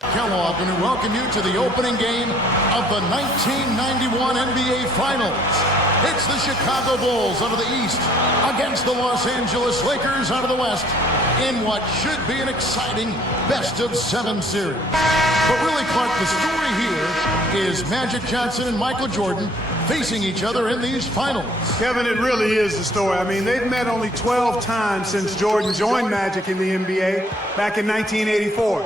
Kellogg, and we welcome you to the opening game of the 1991 NBA Finals. It's the Chicago Bulls out of the East against the Los Angeles Lakers out of the West in what should be an exciting best-of-7 series. But really, Clark, the story here is Magic Johnson and Michael Jordan facing each other in these finals. Kevin, it really is the story. I mean, they've met only 12 times since Jordan joined Magic in the NBA back in 1984.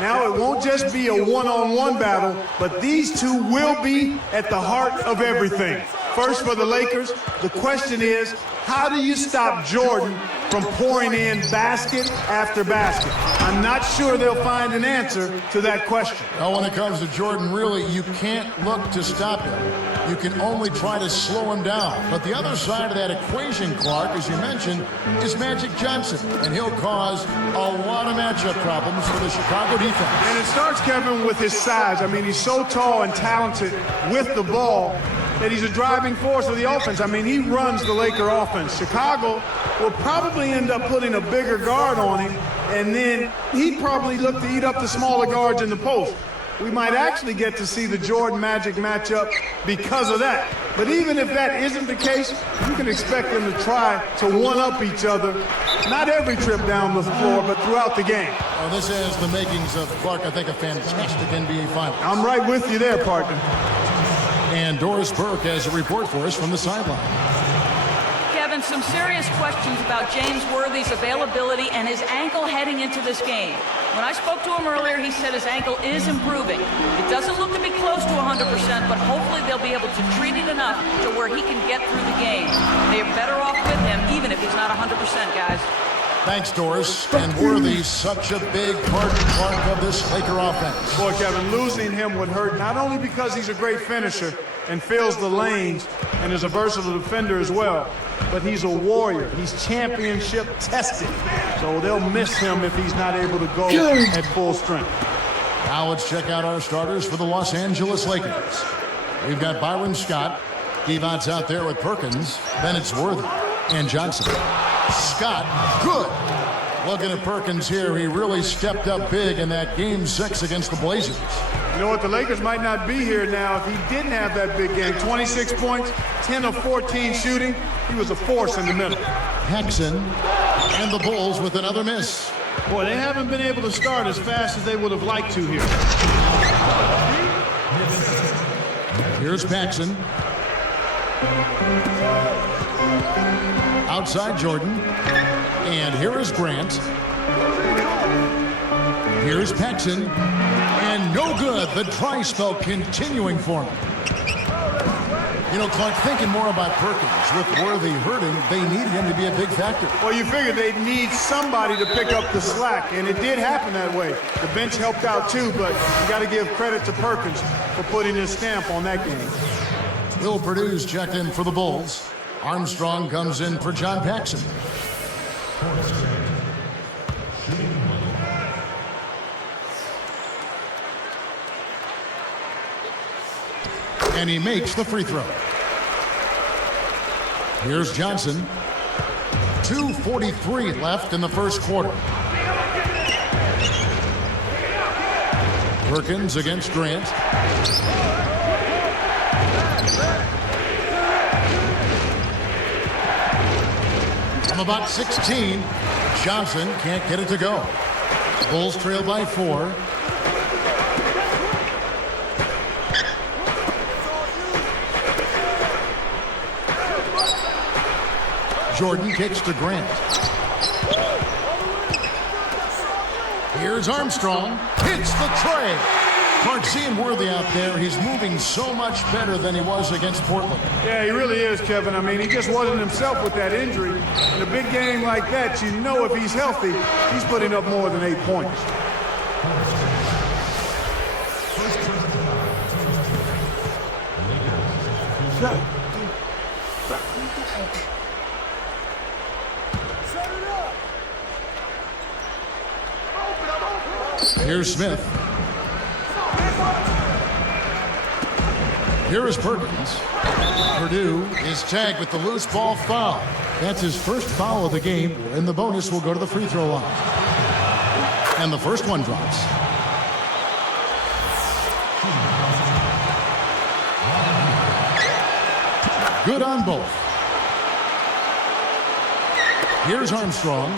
Now it won't just be a one-on-one battle, but these two will be at the heart of everything. First, for the Lakers, the question is, how do you stop Jordan from pouring in basket after basket? I'm not sure they'll find an answer to that question. Well, when it comes to Jordan, really, you can't look to stop him. You can only try to slow him down. But the other side of that equation, Clark, as you mentioned, is Magic Johnson. And he'll cause a lot of matchup problems for the Chicago defense. And it starts, Kevin, with his size. I mean, he's so tall and talented with the ball that he's a driving force of the offense. I mean, he runs the Laker offense. Chicago will probably end up putting a bigger guard on him, and then he'd probably look to eat up the smaller guards in the post. We might actually get to see the Jordan-Magic matchup because of that. But even if that isn't the case, you can expect them to try to one-up each other, not every trip down the floor, but throughout the game. Oh, this has the makings of, Clark, I think, a fantastic NBA Finals. I'm right with you there, partner. And Doris Burke has a report for us from the sideline. Kevin, some serious questions about James Worthy's availability and his ankle heading into this game. When I spoke to him earlier, he said his ankle is improving. It doesn't look to be close to 100%, but hopefully they'll be able to treat it enough to where he can get through the game. They're better off with him, even if he's not 100%, guys. Thanks, Doris. And Worthy's such a big part of this Laker offense. Boy, Kevin, losing him would hurt, not only because he's a great finisher and fills the lanes and is a versatile defender as well, but he's a warrior. He's championship tested. So they'll miss him if he's not able to go at full strength. Now let's check out our starters for the Los Angeles Lakers. We've got Byron Scott. Devon's out there with Perkins. Then it's Worthy and Johnson. Scott, good. Looking at Perkins here, he really stepped up big in that Game 6 against the Blazers. You know what, the Lakers might not be here now if he didn't have that big game. 26 points, 10 of 14 shooting. He was a force in the middle. Paxson and the Bulls with another miss. Boy, they haven't been able to start as fast as they would have liked to here. Here's Paxson. Outside Jordan. And here is Grant. Here's Paxson. And no good. The dry spell continuing for him. You know, Clark, thinking more about Perkins. With Worthy hurting, they needed him to be a big factor. Well, you figure they'd need somebody to pick up the slack, and it did happen that way. The bench helped out too, but you got to give credit to Perkins for putting his stamp on that game. Will Purdue's checked in for the Bulls. Armstrong comes in for John Paxson. And he makes the free throw. Here's Johnson. 2:43 left in the first quarter. Perkins against Grant. From about 16, Johnson can't get it to go. Bulls trail by 4. Jordan kicks to Grant. Here's Armstrong. Hits the tray. Clark, seeing Worthy out there, he's moving so much better than he was against Portland. Yeah, he really is, Kevin. I mean, he just wasn't himself with that injury. In a big game like that, you know if he's healthy, he's putting up more than 8 points. Here's Smith. Here is Perkins. Purdue is tagged with the loose ball foul. That's his first foul of the game, and the bonus will go to the free throw line. And the first one drops. Good on both. Here's Armstrong.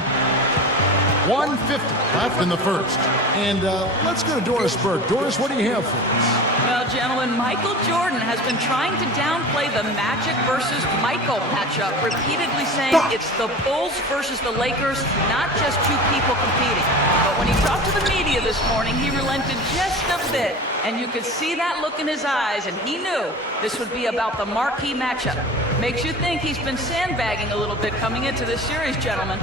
1:50 left in the first. And let's go to Doris Burke. Doris, what do you have for us? Well, gentlemen, Michael Jordan has been trying to downplay the Magic versus Michael matchup, repeatedly saying it's the Bulls versus the Lakers, not just two people competing. But when he talked to the media this morning, he relented just a bit, and you could see that look in his eyes, and he knew this would be about the marquee matchup. Makes you think he's been sandbagging a little bit coming into this series, gentlemen.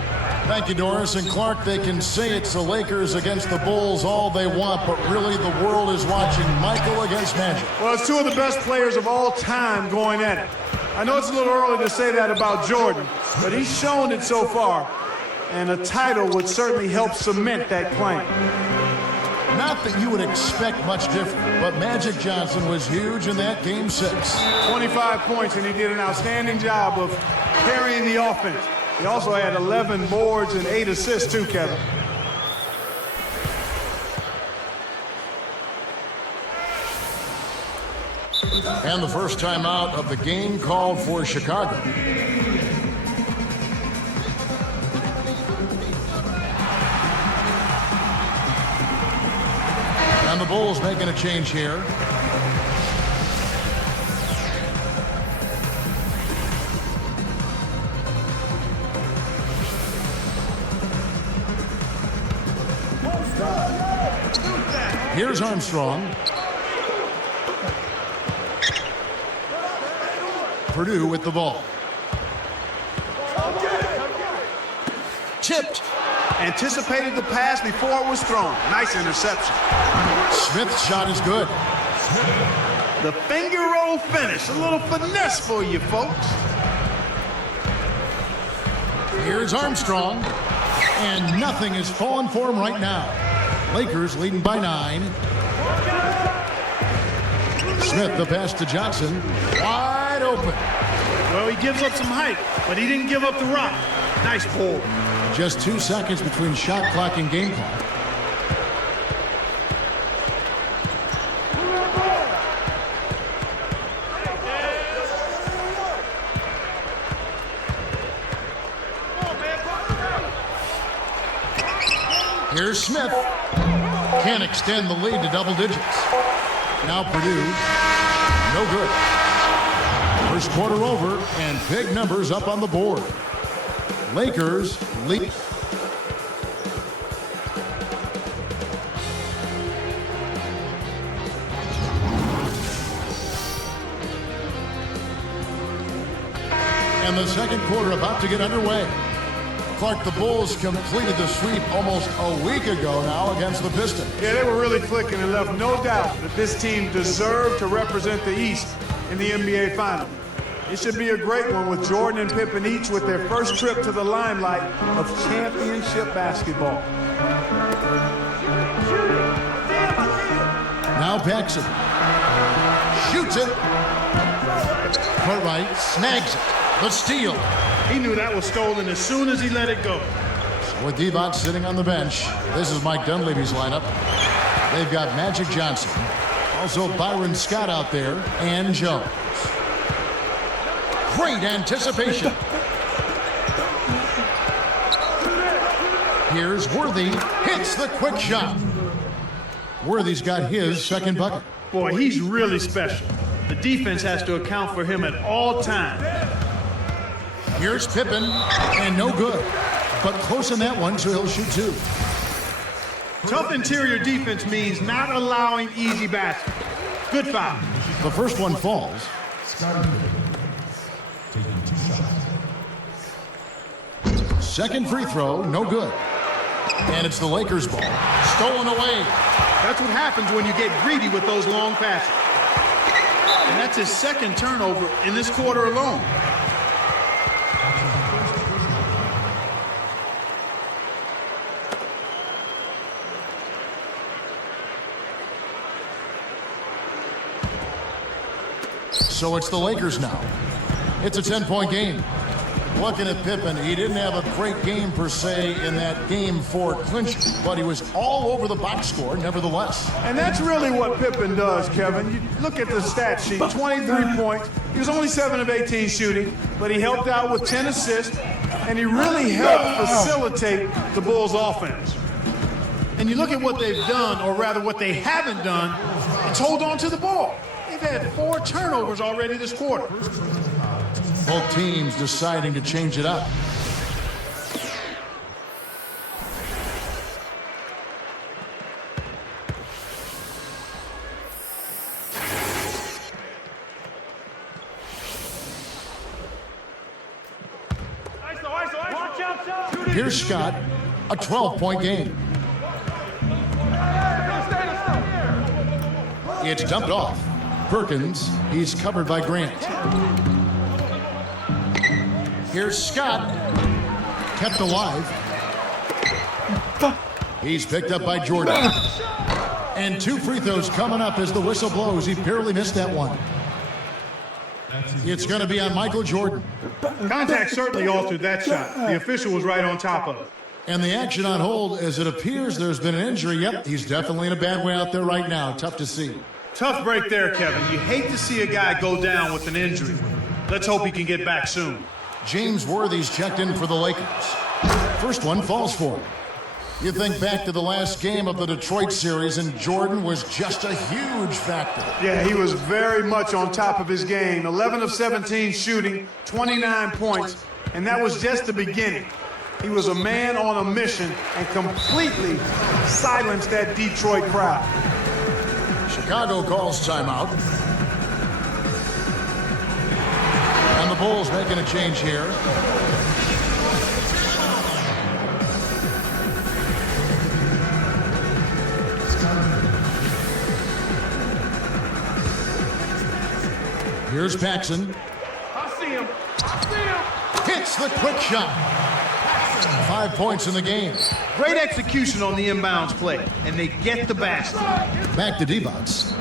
Thank you, Doris. And Clark, they can say it's the Lakers against the Bulls all they want, but really the world is watching Michael against Magic. Well, it's two of the best players of all time going at it. I know it's a little early to say that about Jordan, but he's shown it so far, and a title would certainly help cement that claim. Not that you would expect much different, but Magic Johnson was huge in that Game 6. 25 points, and he did an outstanding job of carrying the offense. He also had 11 boards and 8 assists too, Kevin. And the first timeout of the game called for Chicago. And the Bulls making a change here. Here's Armstrong. Purdue with the ball. Tipped. Anticipated the pass before it was thrown. Nice interception. Smith's shot is good. The finger roll finish. A little finesse for you folks. Here's Armstrong. And nothing is falling for him right now. Lakers leading by 9. Smith, the pass to Johnson. Wide open. Well, he gives up some height, but he didn't give up the rock. Nice pull. Just 2 seconds between shot clock and game clock. Here's Smith. Can't extend the lead to double digits. Now Purdue, no good. First quarter over, and big numbers up on the board. Lakers lead. And the second quarter about to get underway. Clark, the Bulls completed the sweep almost a week ago now against the Pistons. Yeah, they were really clicking and left no doubt that this team deserved to represent the East in the NBA Finals. It should be a great one with Jordan and Pippen each with their first trip to the limelight of championship basketball. Now Paxson shoots it. Cartwright snags it. The steal. He knew that was stolen as soon as he let it go. With Divac sitting on the bench, this is Mike Dunleavy's lineup. They've got Magic Johnson, also Byron Scott out there, and Jones. Great anticipation. Here's Worthy, hits the quick shot. Worthy's got his second bucket. Boy, he's really special. The defense has to account for him at all times. Here's Pippen, and no good. But close in that one, so he'll shoot 2. Tough interior defense means not allowing easy baskets. Good foul. The first one falls. Second free throw, no good. And it's the Lakers' ball. Stolen away. That's what happens when you get greedy with those long passes. And that's his second turnover in this quarter alone. So it's the Lakers now. It's a 10-point game. Looking at Pippen, he didn't have a great game per se in that Game 4 clinch, but he was all over the box score nevertheless. And that's really what Pippen does, Kevin. You look at the stat sheet, 23 points. He was only 7 of 18 shooting, but he helped out with 10 assists, and he really helped facilitate the Bulls' offense. And you look at what they've done, or rather what they haven't done, it's hold on to the ball. They've had 4 turnovers already this quarter. Both teams deciding to change it up. Here's Scott, a 12-point game. It's dumped off. Perkins, he's covered by Grant. Here's Scott, kept alive. He's picked up by Jordan. And 2 free throws coming up as the whistle blows. He barely missed that one. It's going to be on Michael Jordan. Contact certainly altered that shot. The official was right on top of it. And the action on hold, as it appears there's been an injury. Yep, he's definitely in a bad way out there right now. Tough to see. Tough break there, Kevin. You hate to see a guy go down with an injury. Let's hope he can get back soon. James Worthy's checked in for the Lakers. First one falls for him. You think back to the last game of the Detroit series, and Jordan was just a huge factor. Yeah, he was very much on top of his game. 11 of 17 shooting, 29 points, and that was just the beginning. He was a man on a mission and completely silenced that Detroit crowd. Chicago calls timeout. And the Bulls making a change here. Here's Paxson. I see him. Hits the quick shot. 5 points in the game. Great execution on the inbounds play, and they get the basket. Back to Divac.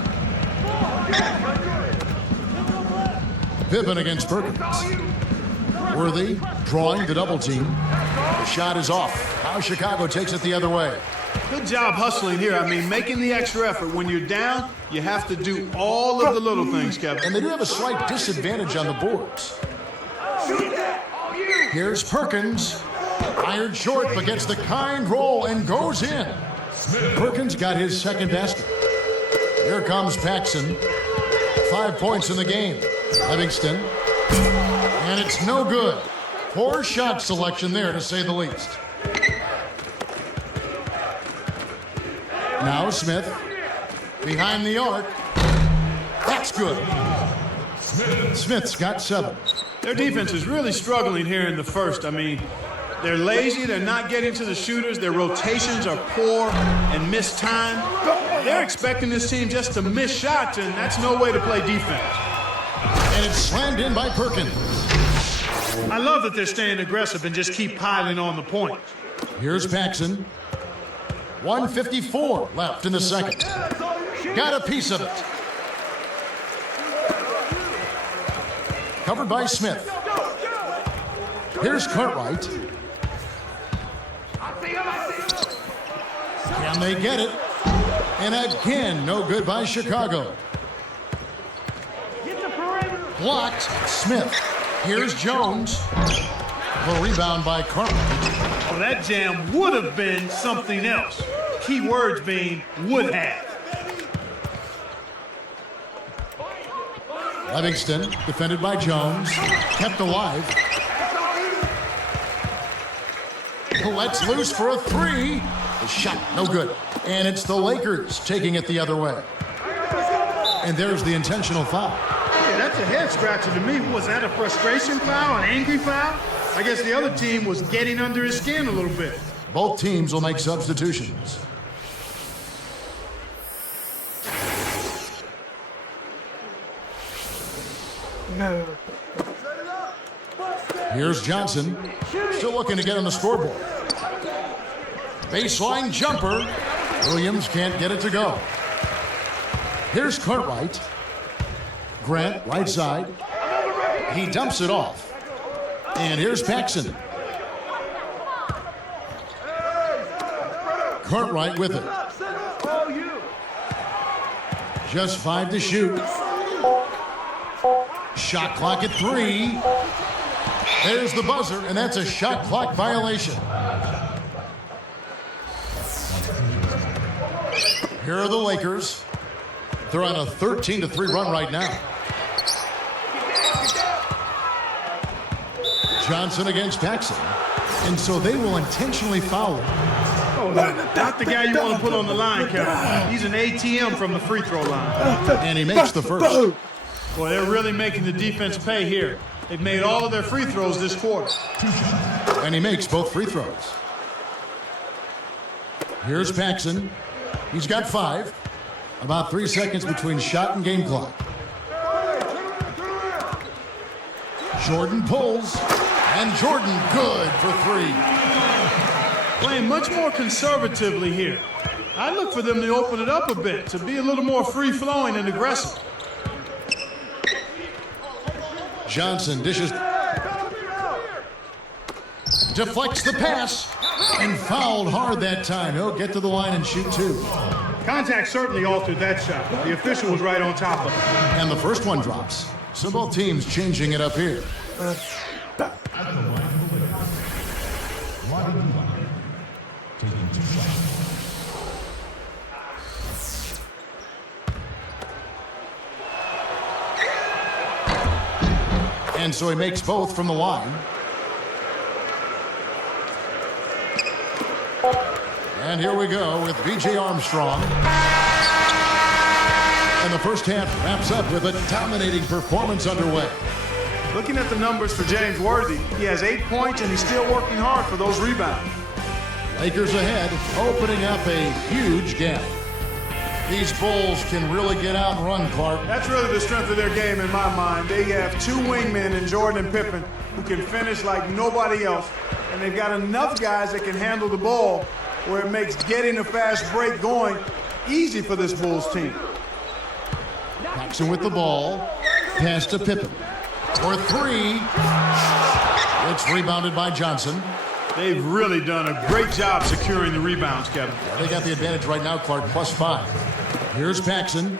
Pippen against Perkins. Worthy drawing the double team. The shot is off. Now Chicago takes it the other way. Good job hustling here. I mean, making the extra effort. When you're down, you have to do all of the little things, Kevin. And they do have a slight disadvantage on the boards. Here's Perkins. Iron short, but gets the kind roll and goes in. Perkins got his second basket. Here comes Paxson. 5 points in the game. Livingston. And it's no good. Poor shot selection there, to say the least. Now Smith. Behind the arc. That's good. Smith's got 7. Their defense is really struggling here in the first. I mean, they're lazy, they're not getting to the shooters, their rotations are poor and miss time. They're expecting this team just to miss shots, and that's no way to play defense. And it's slammed in by Perkins. I love that they're staying aggressive and just keep piling on the points. Here's Paxson. 1:54 left in the second. Got a piece of it. Covered by Smith. Here's Cartwright. Can they get it? And again, no good by Chicago. Blocked. Smith. Here's Jones. The rebound by Cartwright. Well, that jam would have been something else. Key words being would have. Livingston, defended by Jones. Kept alive. Lets loose for a 3. The shot, no good. And it's the Lakers taking it the other way. And there's the intentional foul. Yeah, that's a head scratcher to me. Was that a frustration foul, an angry foul? I guess the other team was getting under his skin a little bit. Both teams will make substitutions. No. Here's Johnson. Still looking to get on the scoreboard. Baseline jumper. Williams can't get it to go. Here's Cartwright. Grant, right side. He dumps it off. And here's Paxson. Cartwright with it. Just 5 to shoot. Shot clock at 3. There's the buzzer, and that's a shot clock violation. Here are the Lakers. They're on a 13-3 run right now. Johnson against Paxson. And so they will intentionally foul him. Oh, not the guy you want to put on the line, Kevin. He's an ATM from the free throw line. And he makes the first. Boy, they're really making the defense pay here. They've made all of their free throws this quarter. And he makes both free throws. Here's Paxson. He's got 5. About 3 seconds between shot and game clock. Jordan pulls. And Jordan good for 3. Playing much more conservatively here. I look for them to open it up a bit, to be a little more free-flowing and aggressive. Johnson dishes. Deflects the pass. And fouled hard that time. He'll get to the line and shoot 2. Contact certainly altered that shot. The official was right on top of it. And the first one drops. So both teams changing it up here. And so he makes both from the line. And here we go with B.J. Armstrong. And the first half wraps up with a dominating performance underway. Looking at the numbers for James Worthy, he has 8 points and he's still working hard for those rebounds. Lakers ahead, opening up a huge gap. These Bulls can really get out and run, Clark. That's really the strength of their game in my mind. They have 2 wingmen in Jordan and Pippen who can finish like nobody else. And they've got enough guys that can handle the ball where it makes getting a fast break going easy for this Bulls team. Paxson with the ball. Pass to Pippen. For 3. It's rebounded by Johnson. They've really done a great job securing the rebounds, Kevin. They got the advantage right now, Clark, plus 5. Here's Paxson.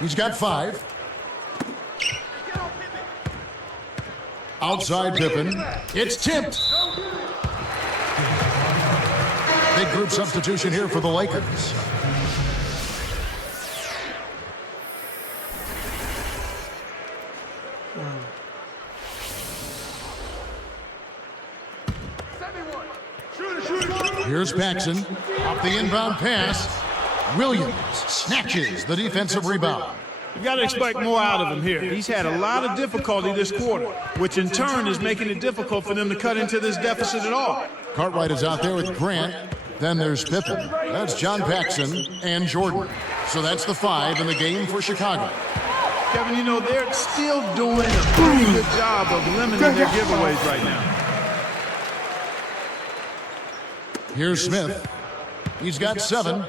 He's got 5. Outside Pippen. It's tipped. Big group substitution here for the Lakers. Here's Paxson. Off the inbound pass. Williams snatches the defensive rebound. You got to expect more out of him here. He's had a lot of difficulty this quarter, which in turn is making it difficult for them to cut into this deficit at all. Cartwright is out there with Grant. Then there's Pippen. That's John Paxson and Jordan. So that's the 5 in the game for Chicago. Kevin, you know, they're still doing a pretty good job of limiting their giveaways right now. Here's Smith. He's got 7.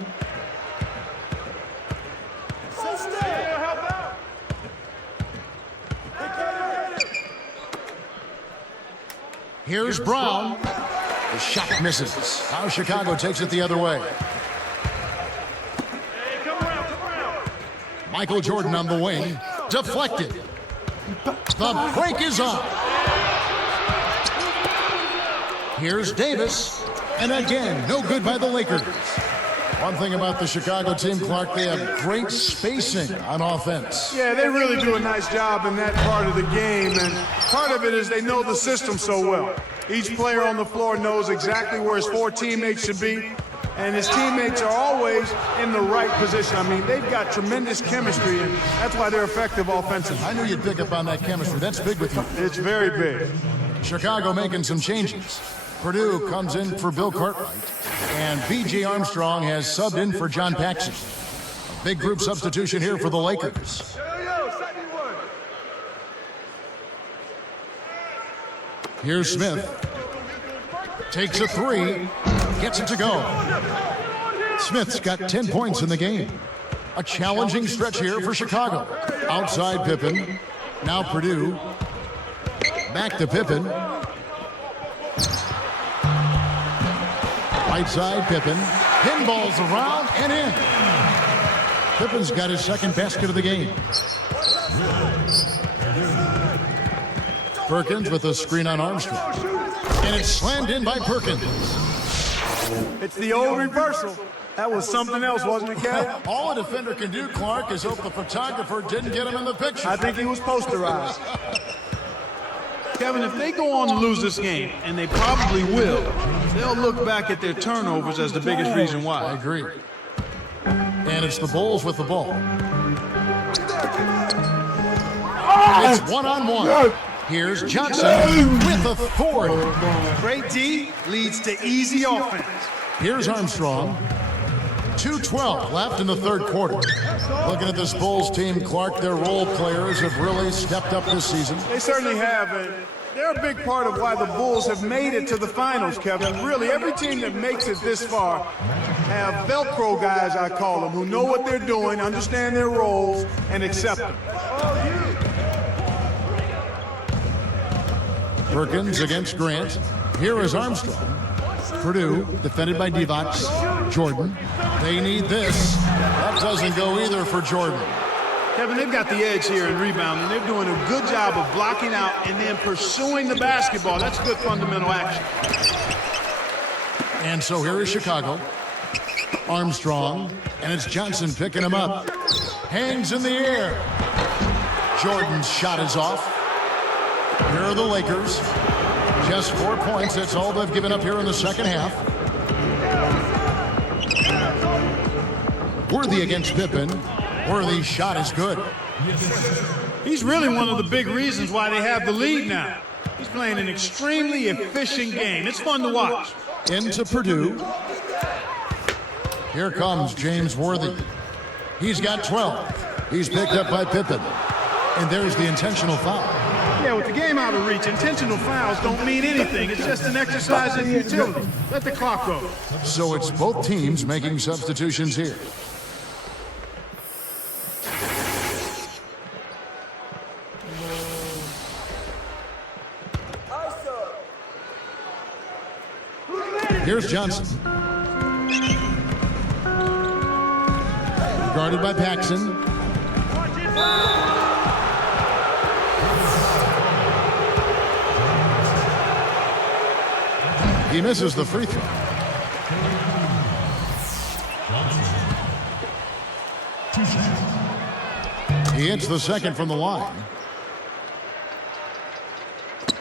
Here's Brown. The shot misses. Now Chicago takes it the other way. Michael Jordan on the wing. Deflected. The break is on. Here's Davis. And again, no good by the Lakers. One thing about the Chicago team, Clark, they have great spacing on offense. Yeah, they really do a nice job in that part of the game, and part of it is they know the system so well. Each player on the floor knows exactly where his 4 teammates should be, and his teammates are always in the right position. I mean, they've got tremendous chemistry, and that's why they're effective offensively. I knew you'd pick up on that chemistry. That's big with you. It's very big. Chicago making some changes. Purdue comes in for Bill Cartwright, and B.J. Armstrong has subbed in for John Paxson. A big group substitution here for the Lakers. Here's Smith. Takes a 3. Gets it to go. Smith's got 10 points in the game. A challenging stretch here for Chicago. Outside Pippen. Now Purdue. Back to Pippen. Right side Pippen. Pinballs around and in. Pippen's got his second basket of the game. Perkins with a screen on Armstrong. And it's slammed in by Perkins. It's the old reversal. That was something else, wasn't it, Kev? All a defender can do, Clark, is hope the photographer didn't get him in the picture. I think he was posterized. Kevin, if they go on to lose this game, and they probably will, they'll look back at their turnovers as the biggest reason why. I agree. And it's the Bulls with the ball. It's one-on-one. Here's Johnson with authority. Great D leads to easy offense. Here's Armstrong. 2:12 left in the third quarter. Looking at this Bulls team, Clark, their role players have really stepped up this season. They certainly have, and they're a big part of why the Bulls have made it to the finals, Kevin. Really, every team that makes it this far have Velcro guys, I call them, who know what they're doing, understand their roles, and accept them. Perkins against Grant. Here is Armstrong. Purdue, defended by Divac. Jordan. They need this. That doesn't go either for Jordan. Kevin, they've got the edge here in rebounding. They're doing a good job of blocking out and then pursuing the basketball. That's good fundamental action. And so here is Chicago. Armstrong, and it's Johnson picking him up. Hangs in the air. Jordan's shot is off. Here are the Lakers. Just 4 points. That's all they've given up here in the second half. Worthy against Pippen. Worthy's shot is good. He's really one of the big reasons why they have the lead now. He's playing an extremely efficient game. It's fun to watch. Into Purdue. Here comes James Worthy. He's got 12. He's picked up by Pippen. And there's the intentional foul. Yeah, with the game out of reach, intentional fouls don't mean anything. It's just an exercise in futility. Let the clock go. So it's both teams making substitutions here. Here's Johnson. Guarded by Paxson. He misses the free throw. He hits the second from the line.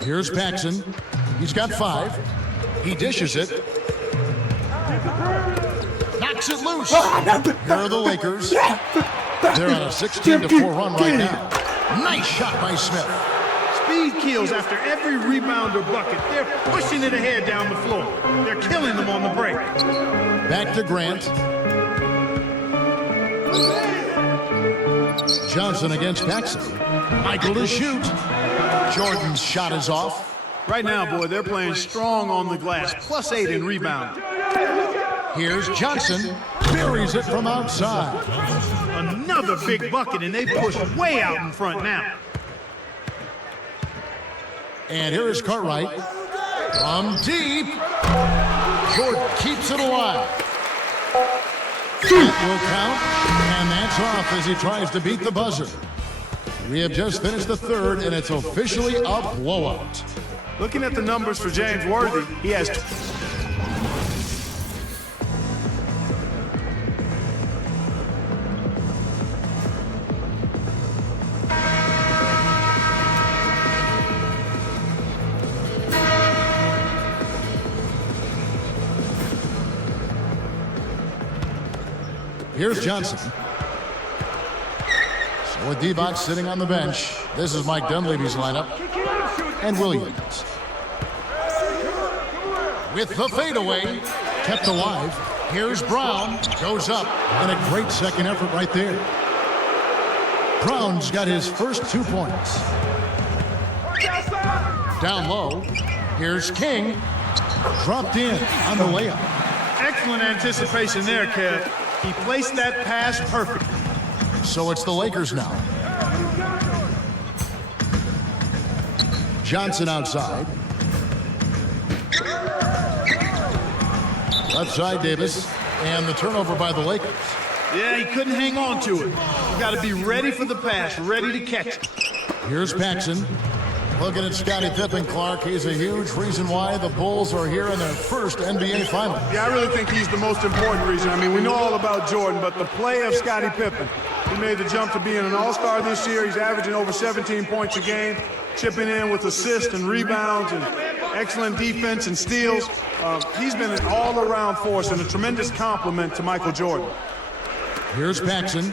Here's Paxson. He's got 5. He dishes it. Knocks it loose. Here are the Lakers. They're on a 16-4 run right now. Nice shot by Smith. Speed kills after every rebound or bucket. They're pushing it ahead down the floor. They're killing them on the break. Back to Grant. Johnson against Paxson. Michael to shoot. Jordan's shot is off. Right now, boy, they're playing strong on the glass. +8 in rebound. Here's Johnson. Buries it from outside. Another big bucket, and they push way out in front now. And here is Cartwright. From deep. Jordan keeps it alive. That will count, and that's off as he tries to beat the buzzer. We have just finished the third, and it's officially a blowout. Looking at the numbers for James Worthy, he has... Here's Johnson. So with Divac sitting on the bench, this is Mike Dunleavy's lineup. And Williams. With the fadeaway, kept alive. Here's Brown, goes up, and a great second effort right there. Brown's got his first 2 points. Down low, here's King, dropped in on the layup. Excellent anticipation there, Kev. He placed that pass perfectly. So it's the Lakers now. Johnson outside. Left side, Davis. And the turnover by the Lakers. Yeah, he couldn't hang on to it. You got to be ready for the pass, ready to catch it. Here's Paxson. Looking at Scottie Pippen, Clark. He's a huge reason why the Bulls are here in their first NBA Finals. Yeah, I really think he's the most important reason. I mean, we know all about Jordan, but the play of Scottie Pippen. He made the jump to being an all-star this year. He's averaging over 17 points a game, chipping in with assists and rebounds and excellent defense and steals. He's been an all-around force and a tremendous compliment to Michael Jordan. Here's Paxson.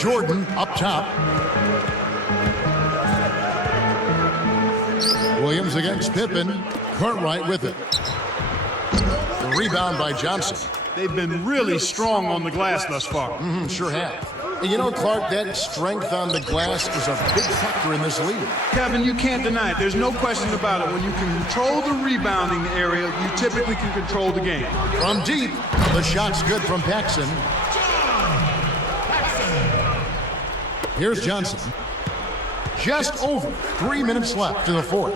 Jordan up top. Williams against Pippen. Cartwright with it. The rebound by Johnson. They've been really strong on the glass thus far. Sure have. And you know, Clark, that strength on the glass is a big factor in this league. Kevin, you can't deny it. There's no question about it. When you can control the rebounding area, you typically can control the game. From deep, the shot's good from Paxson. Here's Johnson. Just over 3 minutes left to the fourth.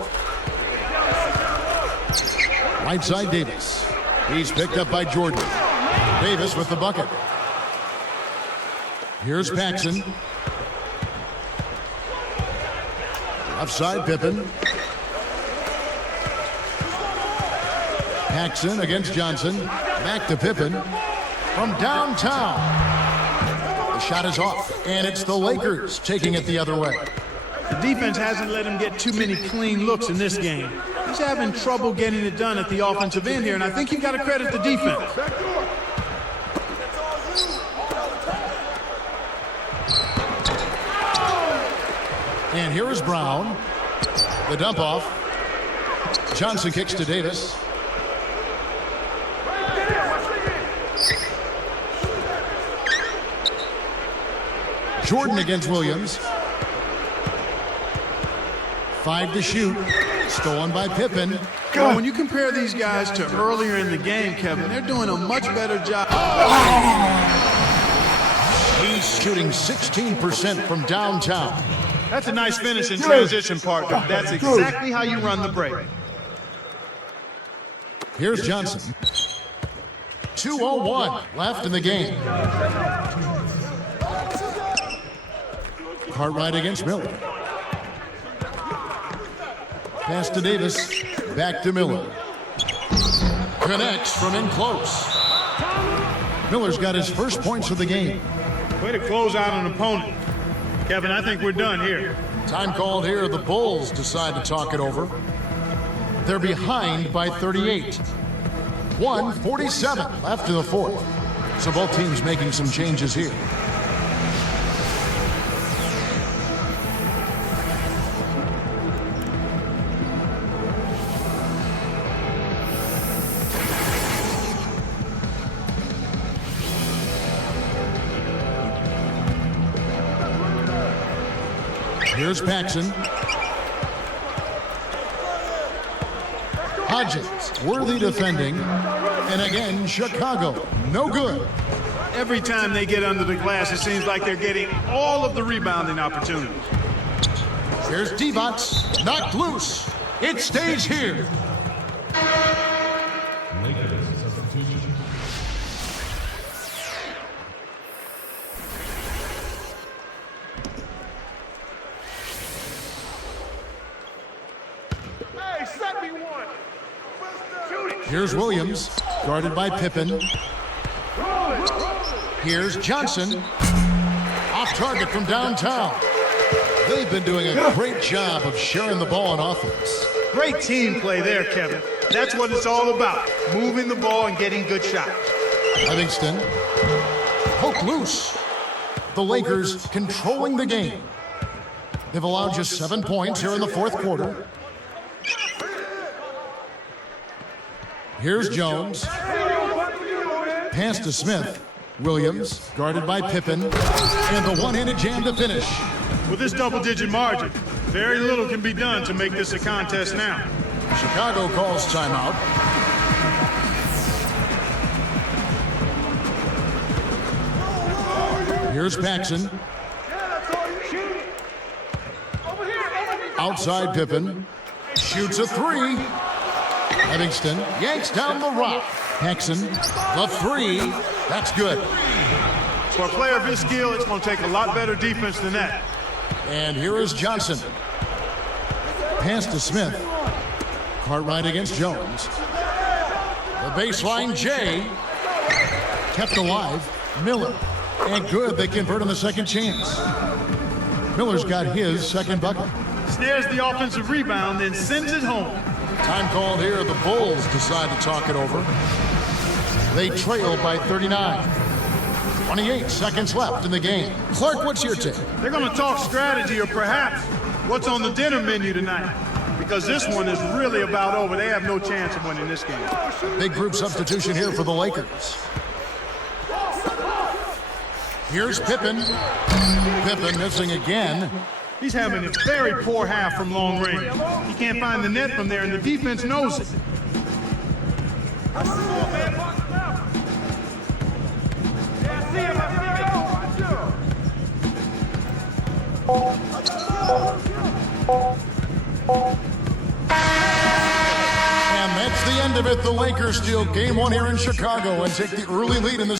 Right side, Davis. He's picked up by Jordan. Davis with the bucket. Here's Paxson. Left side, Pippen. Paxson against Johnson. Back to Pippen. From downtown. The shot is off, and it's the Lakers taking it the other way. The defense hasn't let him get too many clean looks in this game. He's having trouble getting it done at the offensive end here, and I think you've got to credit the defense. And here is Brown. The dump off. Johnson kicks to Davis. Jordan against Williams. 5 to shoot. Stolen by Pippen. Well, when you compare these guys to earlier in the game, Kevin, they're doing a much better job. He's shooting 16% from downtown. That's a nice finish in transition, partner. That's exactly how you run the break. Here's Johnson. 2:01 left in the game. Cartwright against Miller. Pass to Davis. Back to Miller. Connects from in close. Miller's got his first points of the game. Way to close out an opponent. Kevin, I think we're done here. Time called here. The Bulls decide to talk it over. They're behind by 38. 1:47 left in the fourth. So both teams making some changes here. Here's Paxson. Hodges, worthy defending. And again, Chicago, no good. Every time they get under the glass, it seems like they're getting all of the rebounding opportunities. Here's Divac, knocked loose. It stays here. Here's Williams, guarded by Pippen. Here's Johnson, off target from downtown. They've been doing a great job of sharing the ball on offense. Great team play there, Kevin. That's what it's all about, moving the ball and getting good shots. Livingston, poke loose. The Lakers controlling the game. They've allowed just 7 points here in the fourth quarter. Here's Jones. Pass to Smith. Williams, guarded by Pippen. And the one-handed jam to finish. With this double-digit margin, very little can be done to make this a contest now. Chicago calls timeout. Here's Paxson. Outside Pippen. Shoots a three. Livingston yanks down the rock. Paxson, the three. That's good. For a player of his skill, it's going to take a lot better defense than that. And here is Johnson. Pass to Smith. Cartwright against Jones. The baseline, Jay. Kept alive. Miller. And good, they convert on the second chance. Miller's got his second bucket. Snares the offensive rebound, then sends it home. Time called here. The Bulls decide to talk it over. They trail by 39. 28 seconds left in the game. Clark, what's your take? They're going to talk strategy or perhaps what's on the dinner menu tonight. Because this one is really about over. They have no chance of winning this game. Big group substitution here for the Lakers. Here's Pippen. Pippen missing again. He's having a very poor half from long range. He can't find the net from there, and the defense knows it. And that's the end of it. The Lakers steal game one here in Chicago and take the early lead in the